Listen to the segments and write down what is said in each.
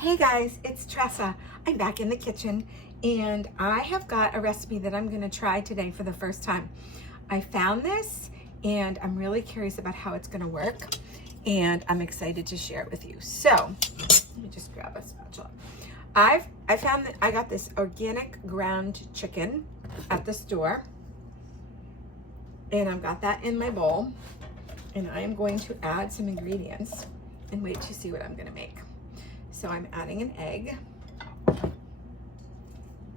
Hey guys, it's Tresa. I'm back in the kitchen and I have got a recipe that I'm going to try today for the first time. I found this and I'm really curious about how it's going to work and I'm excited to share it with you. So let me just grab a spatula. I found that I got this organic ground chicken at the store and I've got that in my bowl and I am going to add some ingredients and wait to see what I'm going to make. So I'm adding an egg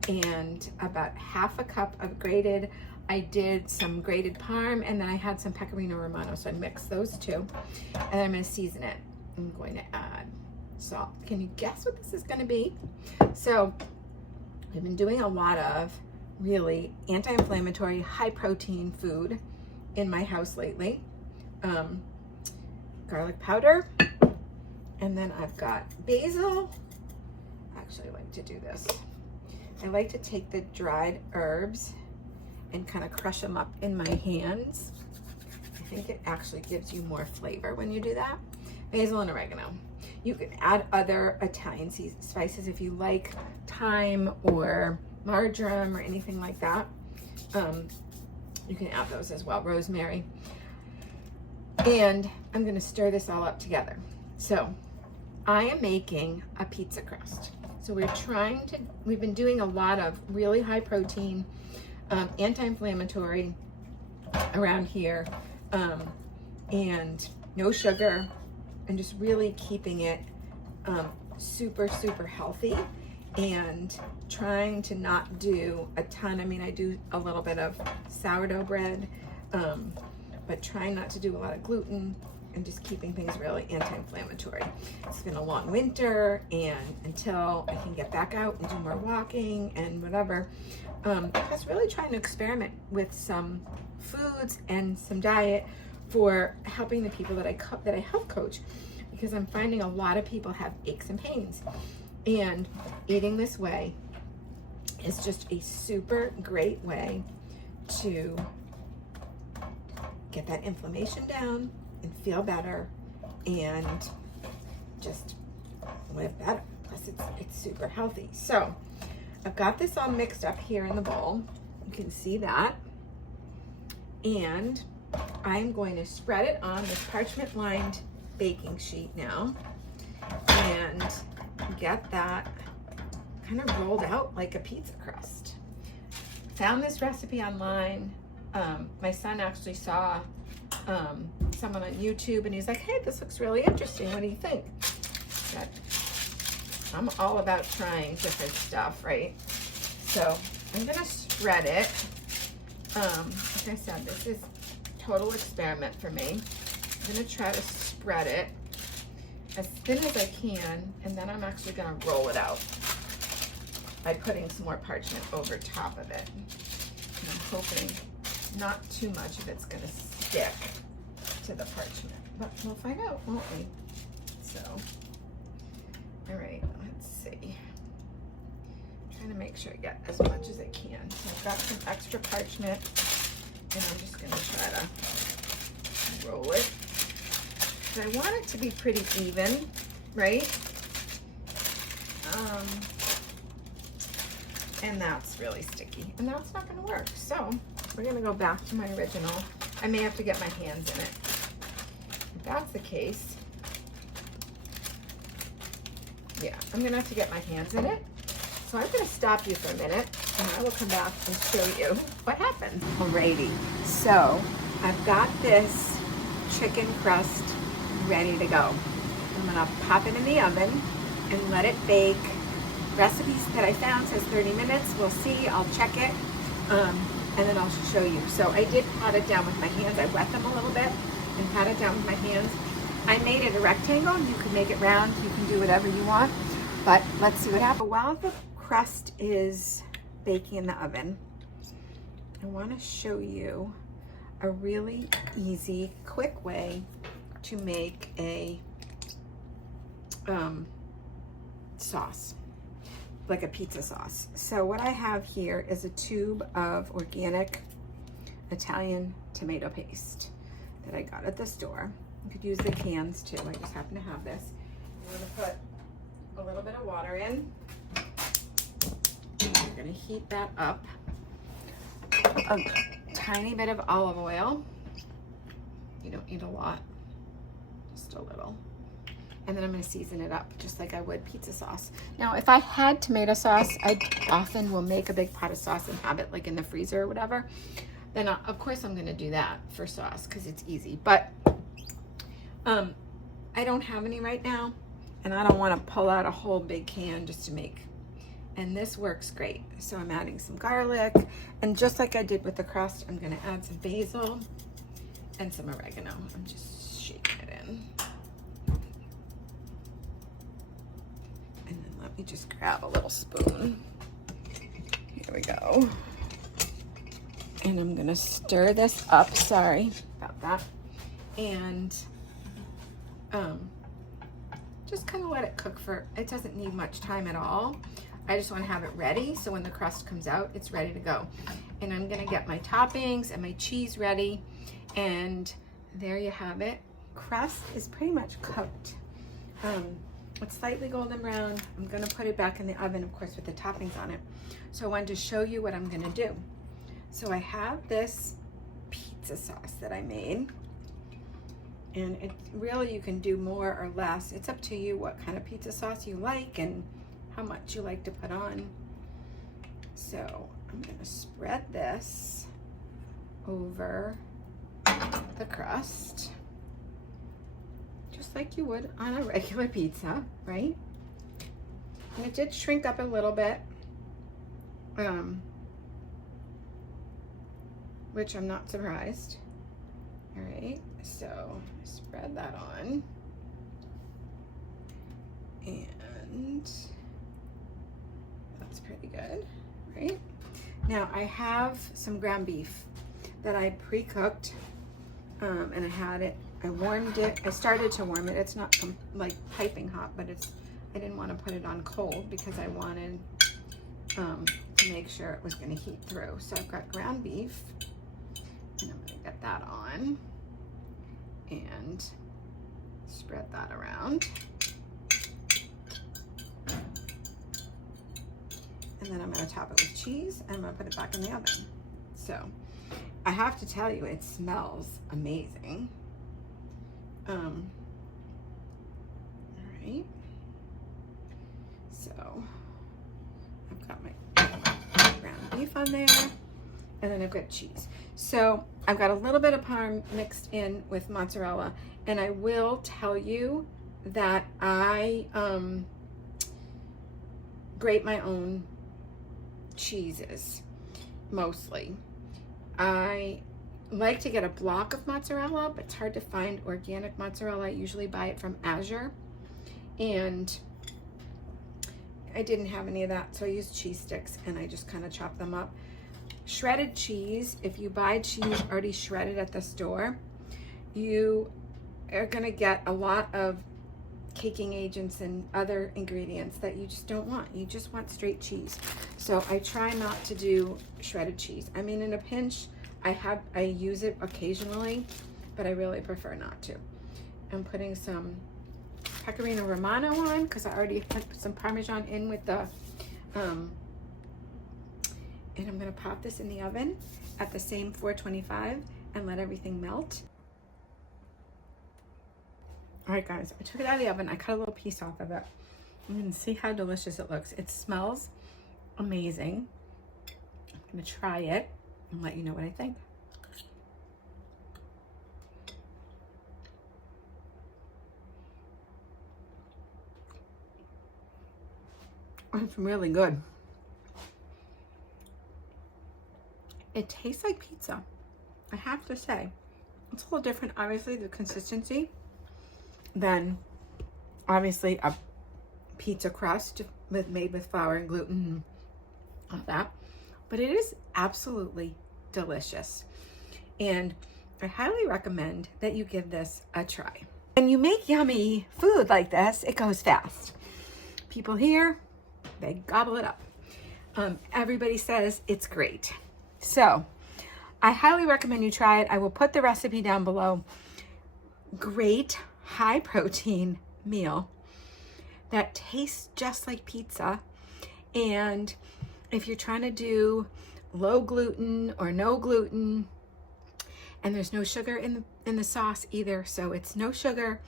and about half a cup of grated. I did some grated parm and then I had some pecorino romano. So I mixed those two and I'm going to season it. I'm going to add salt. Can you guess what this is going to be? So I've been doing a lot of really anti-inflammatory, high protein food in my house lately. Garlic powder. And then I've got basil. Actually, I like to do this. I like to take the dried herbs and kind of crush them up in my hands. I think it actually gives you more flavor when you do that. Basil and oregano. You can add other Italian spices if you like, thyme or marjoram or anything like that. You can add those as well, rosemary. And I'm gonna stir this all up together. So I am making a pizza crust. So we've been doing a lot of really high protein, anti-inflammatory around here, and no sugar, and just really keeping it super, super healthy and trying to not do a ton. I mean, I do a little bit of sourdough bread, but trying not to do a lot of gluten and just keeping things really anti-inflammatory. It's been a long winter and until I can get back out and do more walking and whatever, I was really trying to experiment with some foods and some diet for helping the people that I health coach, because I'm finding a lot of people have aches and pains, and eating this way is just a super great way to get that inflammation down and feel better and just live better. Plus it's super healthy. So I've got this all mixed up here in the bowl. You can see that. And I'm going to spread it on this parchment lined baking sheet now and get that kind of rolled out like a pizza crust. Found this recipe online. My son actually saw someone on YouTube and he's like, hey, this looks really interesting. What do you think? But I'm all about trying different stuff, right? So I'm gonna spread it. Like I said, this is total experiment for me. I'm gonna try to spread it as thin as I can, and then I'm actually gonna roll it out by putting some more parchment over top of it. And I'm hoping not too much of it's gonna stick to the parchment, but we'll find out, won't we? So, all right, let's see. Trying to make sure I get as much as I can. So I've got some extra parchment, and I'm just gonna try to roll it. But I want it to be pretty even, right? And that's really sticky, and that's not gonna work. So we're gonna go back to my original. I may have to get my hands in it. If that's the case, yeah, I'm gonna have to get my hands in it. So I'm gonna stop you for a minute and I will come back and show you what happened. Alrighty, so I've got this chicken crust ready to go. I'm gonna pop it in the oven and let it bake. Recipes that I found says 30 minutes. We'll see, I'll check it. And then I'll show you. So I did pat it down with my hands. I wet them a little bit and pat it down with my hands. I made it a rectangle. You can make it round. You can do whatever you want. But let's see what happens. While the crust is baking in the oven, I want to show you a really easy, quick way to make a sauce, like a pizza sauce. So what I have here is a tube of organic Italian tomato paste that I got at the store. You could use the cans too. I just happen to have this. I'm gonna put a little bit of water in. I'm gonna heat that up. A tiny bit of olive oil. You don't need a lot, just a little. And then I'm gonna season it up just like I would pizza sauce. Now, if I had tomato sauce, I often will make a big pot of sauce and have it like in the freezer or whatever. Then of course I'm gonna do that for sauce because it's easy. But I don't have any right now, and I don't wanna pull out a whole big can just to make. And this works great. So I'm adding some garlic, and just like I did with the crust, I'm gonna add some basil and some oregano. I'm just shaking it in. And then let me just grab a little spoon. Here we go. And I'm gonna stir this up, sorry about that. And just kind of let it cook for, it doesn't need much time at all. I just want to have it ready so when the crust comes out, it's ready to go. And I'm gonna get my toppings and my cheese ready. And there you have it. Crust is pretty much cooked. It's slightly golden brown. I'm gonna put it back in the oven, of course, with the toppings on it. So I wanted to show you what I'm gonna do. So I have this pizza sauce that I made. And it really, you can do more or less. It's up to you what kind of pizza sauce you like and how much you like to put on. So I'm gonna spread this over the crust, just like you would on a regular pizza, right? And it did shrink up a little bit, which I'm not surprised. All right, so spread that on, and that's pretty good, right? Now I have some ground beef that I pre-cooked, and I had it, I warmed it, I started to warm it. It's not like piping hot, but I didn't want to put it on cold because I wanted to make sure it was going to heat through. So I've got ground beef, and I'm going to get that on and spread that around. And then I'm going to top it with cheese, and I'm going to put it back in the oven. So I have to tell you, it smells amazing. All right. So I've got my ground beef on there, and then I've got cheese. So I've got a little bit of parm mixed in with mozzarella, and I will tell you that I grate my own cheeses mostly. I like to get a block of mozzarella, but it's hard to find organic mozzarella. I usually buy it from Azure, and I didn't have any of that, so I used cheese sticks, and I just kind of chop them up. Shredded cheese, if you buy cheese already shredded at the store, you are going to get a lot of caking agents and other ingredients that you just don't want. You just want straight cheese. So I try not to do shredded cheese. I mean, in a pinch, I use it occasionally, but I really prefer not to. I'm putting some pecorino romano on because I already put some parmesan in with the and I'm going to pop this in the oven at the same 425 and let everything melt. All right, guys, I took it out of the oven. I cut a little piece off of it. You can see how delicious it looks. It smells amazing. I'm going to try it and let you know what I think. It's really good. It tastes like pizza, I have to say. It's a little different, obviously, the consistency than obviously a pizza crust made with flour and gluten and all that. But it is absolutely delicious. And I highly recommend that you give this a try. When you make yummy food like this, it goes fast. People here, they gobble it up. Everybody says it's great. So I highly recommend you try it. I will put the recipe down below. Great high protein meal. that tastes just like pizza. And if you're trying to do low gluten or no gluten, and there's no sugar in the sauce either, so it's no sugar,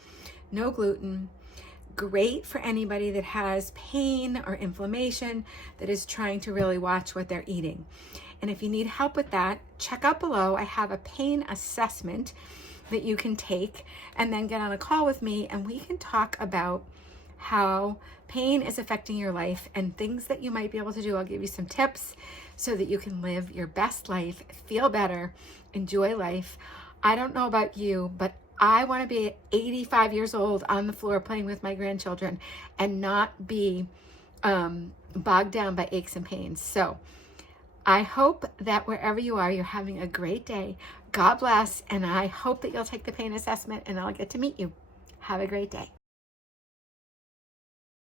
no gluten. Great for anybody that has pain or inflammation, that is trying to really watch what they're eating. And if you need help with that, check out below. I have a pain assessment that you can take and then get on a call with me, and we can talk about how pain is affecting your life and things that you might be able to do. I'll give you some tips so that you can live your best life, feel better, enjoy life. I don't know about you, but I want to be 85 years old on the floor playing with my grandchildren and not be bogged down by aches and pains. So I hope that wherever you are, you're having a great day. God bless, and I hope that you'll take the pain assessment and I'll get to meet you. Have a great day.